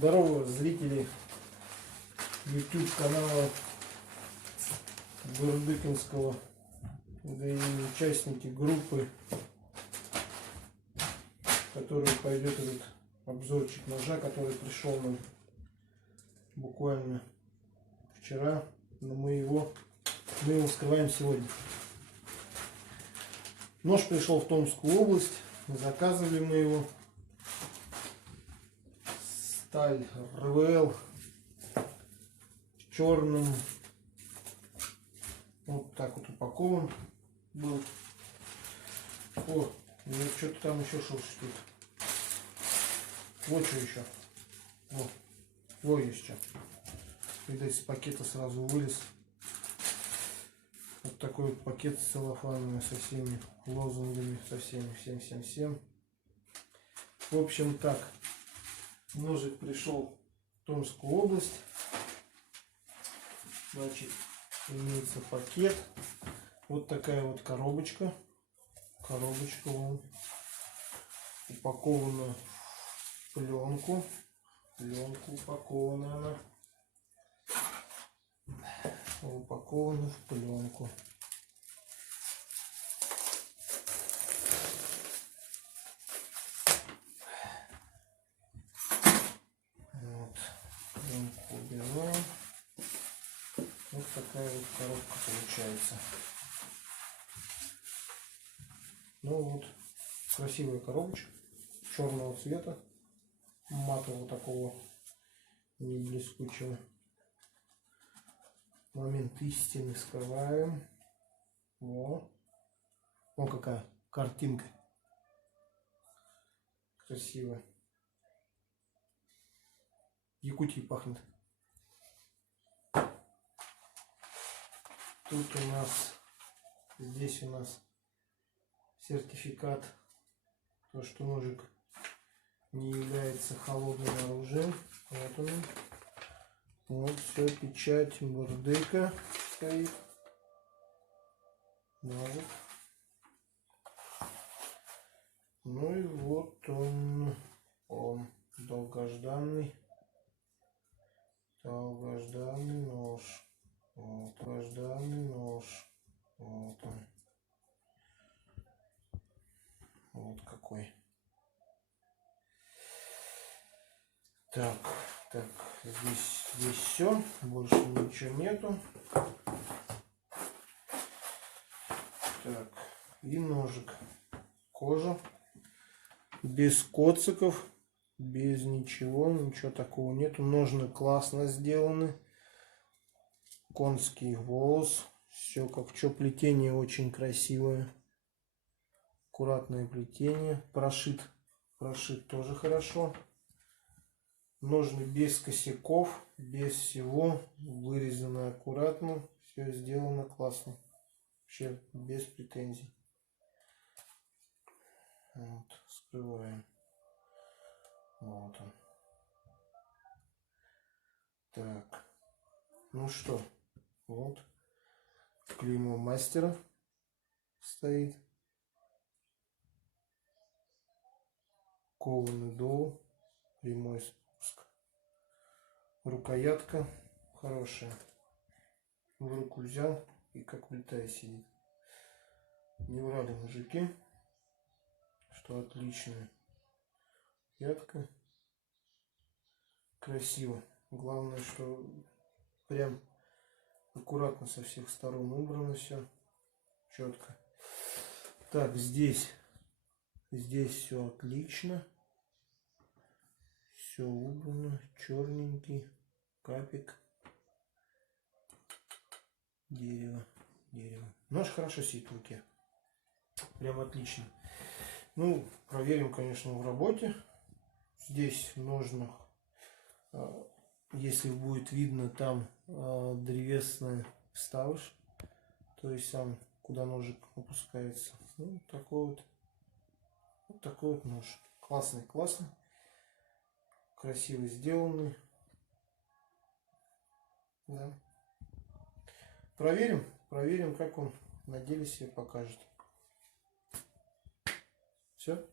Здорово, зрители YouTube канала Бурдыкинского, да и участники группы, в которую пойдет этот обзорчик ножа, который пришел нам буквально вчера, но мы его вскрываем сегодня. Нож пришел в Томскую область, заказывали мы его. Сталь РВЛ черным, вот так вот упакован был. О, ну что-то там еще шуршит. Вот что еще. Вот есть что. Видать, из пакета сразу вылез. Вот такой вот пакет целлофановый со всеми лозунгами, со всеми, всем. В общем, так. Ножик пришел в Томскую область. Значит, имеется пакет. Вот такая вот коробочка. Коробочка вон, упакована в пленку. Пленку упакована она. Упакована в пленку. Вот. Пленку убираем. Вот такая вот коробка получается. Ну вот, красивая коробочка черного цвета, матового такого, не блескучего. Момент истины скрываем. О, какая картинка красивая. Якутией пахнет. Тут у нас, здесь у нас сертификат, то что ножик не является холодным оружием. Вот он. Вот все, печать Бурдыка стоит. Ножик. Ну и вот он долгожданный нож. Вот, долгожданный нож. Вот он. Вот какой. Так, здесь все, больше ничего нету. Так, и ножик. Кожа. Без коциков, без ничего такого нету. Ножны классно сделаны. Конский волос. Все как что, плетение очень красивое. Аккуратное плетение. Прошит тоже хорошо. Ножны без косяков, без всего. Вырезано аккуратно. Все сделано классно. Вообще без претензий. Вот, скрываем. Вот он. Так. Ну что, вот. Клеймо мастера стоит. Кованый дол. Прямой спуск. Рукоятка хорошая. В руку взял и как влетая сидит. Не врали мужики, что отличная рукоятка. Красиво. Главное, что прям аккуратно со всех сторон убрано все. Четко. Так, здесь все отлично. Все убрано. Черненький. Капик. Дерево. Нож хорошо сидит в руке. Прям отлично. Ну, проверим, конечно, в работе. Здесь в ножнах, если будет видно, там древесная вставыш. То есть сам, куда ножик опускается. Ну, вот такой вот нож. Классный. Красиво сделанный. Да. Проверим, как он на деле себя покажет. Все.